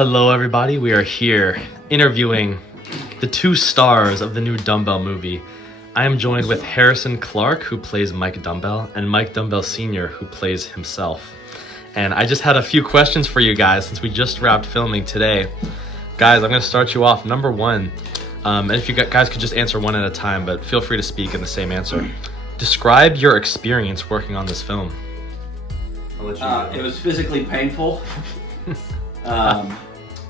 Hello, everybody. We are here interviewing the two stars of the new Dumbbell movie. I am joined with Harrison Clark, who plays Mike Dumbbell, and Mike Dumbbell Sr., who plays himself. And I just had a few questions for you guys since we just wrapped filming today. Guys, I'm going to start you off. Number one, and if you guys could just answer one at a time, but feel free to speak in the same answer. Describe your experience working on this film. I'll let you know. It was physically painful.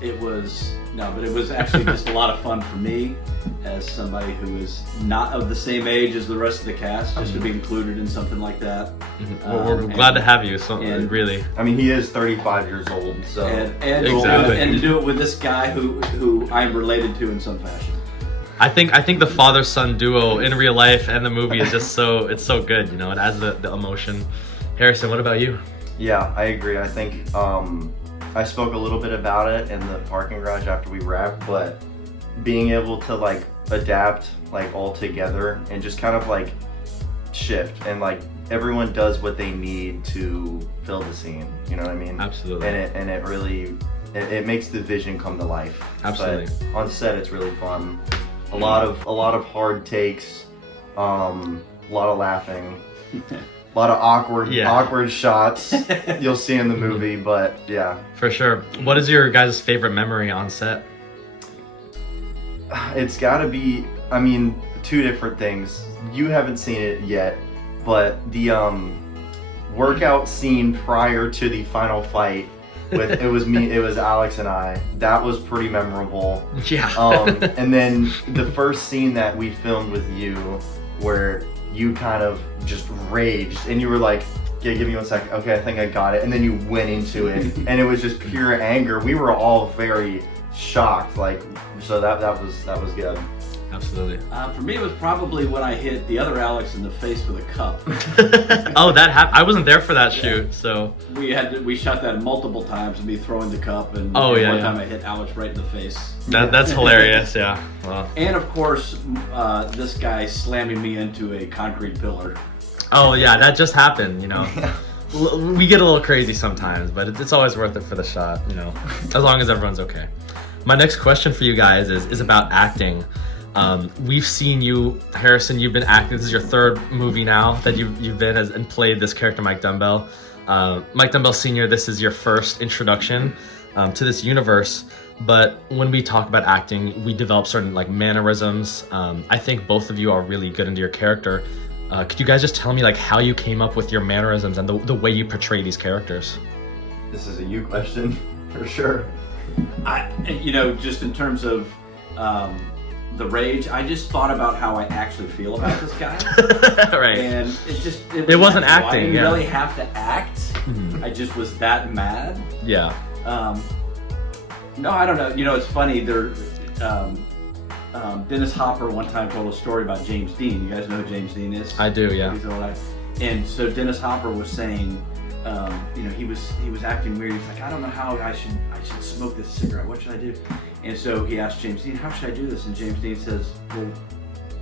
It was actually just a lot of fun for me as somebody who is not of the same age as the rest of the cast, just to be included in something like that. We're glad to have you, really. I mean, he is 35 years old, so... And Exactly. to do it with this guy who I'm related to in some fashion. I think the father-son duo in real life and the movie is just it's so good, you know, it adds the emotion. Harrison, what about you? Yeah, I agree. I think I spoke a little bit about it in the parking garage after we wrapped, but being able to like adapt like all together and just kind of like shift and like everyone does what they need to fill the scene, you know what I mean? Absolutely. And it really makes the vision come to life. Absolutely. But on set it's really fun. A lot of hard takes, a lot of laughing. A lot of awkward shots you'll see in the movie, but yeah. For sure. What is your guys' favorite memory on set? It's gotta be, I mean, two different things. You haven't seen it yet, but the workout scene prior to the final fight it was Alex and I. That was pretty memorable. Yeah. And then the first scene that we filmed with you where you kind of just raged and you were like, yeah, give me 1 second. Okay, I think I got it. And then you went into it and it was just pure anger. We were all very shocked, like, so that was good. Absolutely. For me, it was probably when I hit the other Alex in the face with a cup. Oh, that happened. I wasn't there for that shoot, so. We shot that multiple times and me throwing the cup, and one time I hit Alex right in the face. That's hilarious, yeah. Wow. And of course, this guy slamming me into a concrete pillar. Oh yeah, that just happened, you know. We get a little crazy sometimes, but it's always worth it for the shot, you know, as long as everyone's okay. My next question for you guys is about acting. We've seen you, Harrison, you've been acting. This is your third movie now that you've been and played this character, Mike Dumbbell. Mike Dumbbell Sr., this is your first introduction to this universe. But when we talk about acting, we develop certain like mannerisms. I think both of you are really good into your character. Could you guys just tell me like how you came up with your mannerisms and the way you portray these characters? This is a you question, for sure. Just in terms of the rage, I just thought about how I actually feel about this guy. Right. And it wasn't acting. I didn't really have to act. Mm-hmm. I just was that mad. Yeah. No, I don't know. You know, it's funny. Dennis Hopper one time told a story about James Dean. You guys know who James Dean is? I do, yeah. And so Dennis Hopper was saying, he was acting weird. He's like, I don't know how I should smoke this cigarette. What should I do? And so he asked James Dean, how should I do this? And James Dean says, well,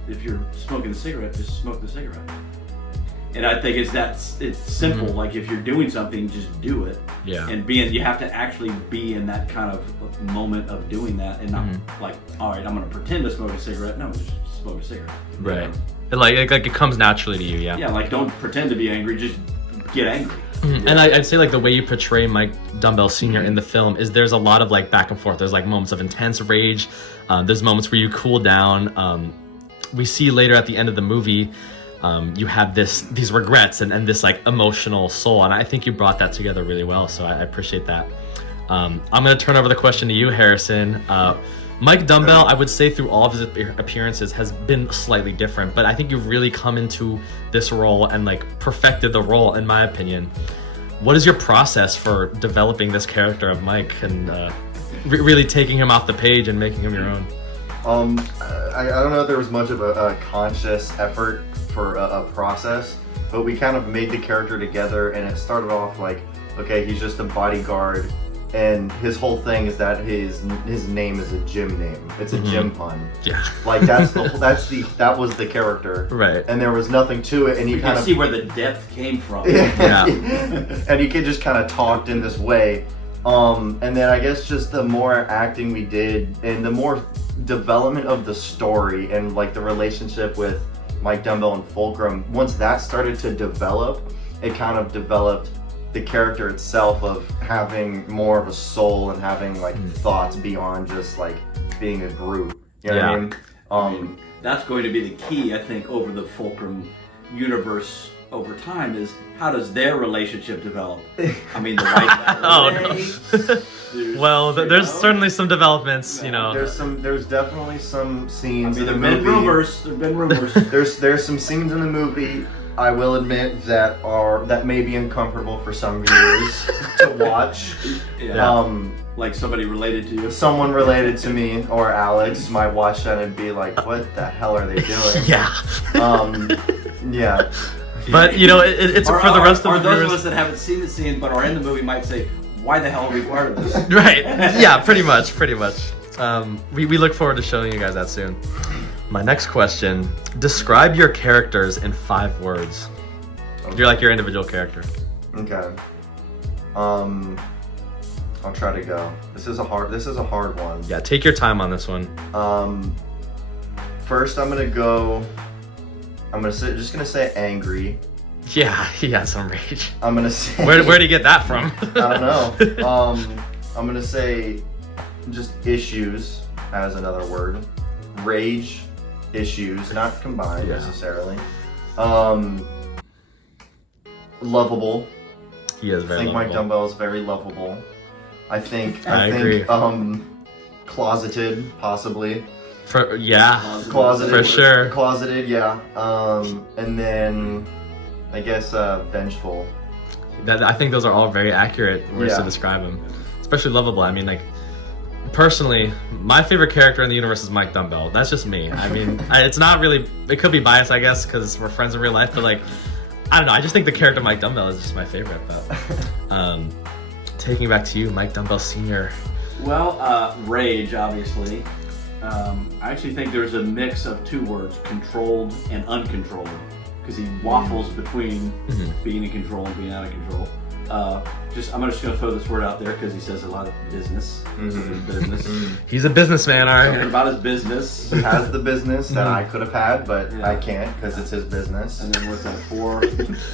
if you're smoking the cigarette, just smoke the cigarette. And I think it's simple. Mm-hmm. Like if you're doing something, just do it. Yeah. And you have to actually be in that kind of moment of doing that, and not like, all right, I'm going to pretend to smoke a cigarette. No, just smoke a cigarette. Right. Like it comes naturally to you. Yeah. Yeah. Like don't pretend to be angry. Just get angry. Mm-hmm. And I'd say like the way you portray Mike Dumbbell Sr. in the film is there's a lot of like back and forth. There's like moments of intense rage. There's moments where you cool down. We see later at the end of the movie, you have these regrets and this like emotional soul, and I think you brought that together really well. So I appreciate that. I'm gonna turn over the question to you, Harrison. Mike Dumbbell, I would say through all of his appearances has been slightly different, but I think you've really come into this role and like perfected the role, in my opinion. What is your process for developing this character of Mike and really taking him off the page and making him your own? I don't know if there was much of a conscious effort for a process, but we kind of made the character together, and it started off like, okay, he's just a bodyguard. And his whole thing is that his name is a gym name. It's a gym pun. Yeah. Like that was the character. Right. And there was nothing to it, and you kind of see where the depth came from. Yeah. And he just kind of talked in this way, And then I guess just the more acting we did and the more development of the story and like the relationship with Mike Dumbbell and Fulcrum, once that started to develop, it kind of developed the character itself of having more of a soul and having like thoughts beyond just like being a brute. You know what I mean? That's going to be the key, I think, over the Fulcrum universe over time is how does their relationship develop? I mean, the wife. No. Well, there's certainly some developments, you know. There's definitely some scenes in the There've been rumors. There's some scenes in the movie, I will admit, that may be uncomfortable for some viewers to watch. Yeah. Like somebody related to you. Someone related to me or Alex might watch that and be like, "What the hell are they doing?" Yeah. Yeah. But you know, it's for the rest of the those viewers. of us that haven't seen the scene but are in the movie might say, "Why the hell are we part of this?" Right. Yeah. Pretty much. We look forward to showing you guys that soon. My next question: describe your characters in 5 words. Okay. You're like your individual character. Okay. I'll try to go. This is a hard one. Yeah. Take your time on this one. First, just gonna say angry. Yeah. He has some rage. I'm gonna say. Where'd he get that from? I don't know. I'm gonna say just issues as another word. Rage, issues, not combined necessarily. Lovable. He is very I think lovable. Mike Dumbbell is very lovable. I think agree. Closeted, possibly. Closeted for sure. Closeted, yeah. And then I guess vengeful. I think those are all very accurate words to describe him. Especially lovable. I mean, like, personally, my favorite character in the universe is Mike Dumbbell. That's just me. I mean, it's not really, it could be biased, I guess, because we're friends in real life, but like, I don't know, I just think the character Mike Dumbbell is just my favorite. But taking it back to you, Mike Dumbbell Sr. Well, rage, obviously. I actually think there's a mix of 2 words, controlled and uncontrolled, because he waffles between being in control and being out of control. I'm just going to throw this word out there because he says a lot of business. He's a businessman, all right. Something about his business. He has the business that I could have had, but I can't because it's his business. And then what's that 4?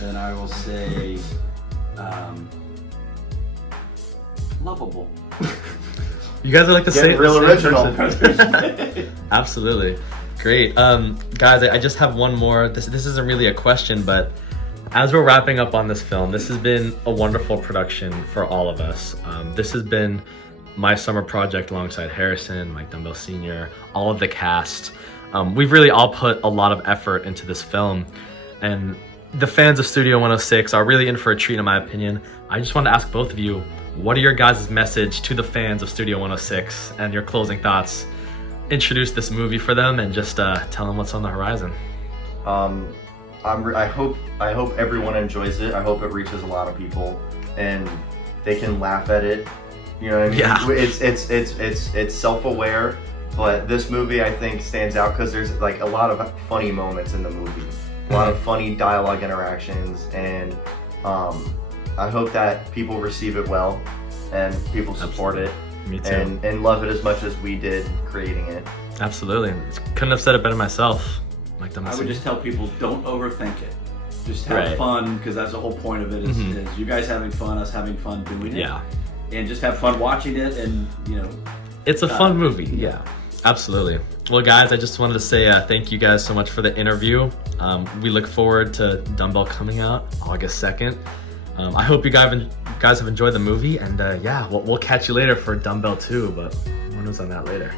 And I will say, lovable. You guys are like the same. Real original. Absolutely. Great. Guys, I just have one more. This isn't really a question, but as we're wrapping up on this film, this has been a wonderful production for all of us. This has been my summer project alongside Harrison, Mike Dumbbell Sr., all of the cast. We've really all put a lot of effort into this film, and the fans of Studio 106 are really in for a treat, in my opinion. I just want to ask both of you, what are your guys' message to the fans of Studio 106 and your closing thoughts? Introduce this movie for them and just tell them what's on the horizon. I hope everyone enjoys it. I hope it reaches a lot of people and they can laugh at it. You know what I mean? Yeah. It's self-aware, but this movie I think stands out because there's like a lot of funny moments in the movie, a lot of funny dialogue interactions, and I hope that people receive it well and people support it. Me too. And love it as much as we did creating it. Absolutely. Couldn't have said it better myself. I would just tell people, don't overthink it. Just have fun, because that's the whole point of it, is you guys having fun, us having fun doing it. Yeah. And just have fun watching it, and, you know. It's a fun movie. Yeah. Absolutely. Well, guys, I just wanted to say thank you guys so much for the interview. We look forward to Dumbbell coming out August 2nd. I hope you guys have enjoyed the movie, and yeah, we'll catch you later for Dumbbell 2, but more news on that later.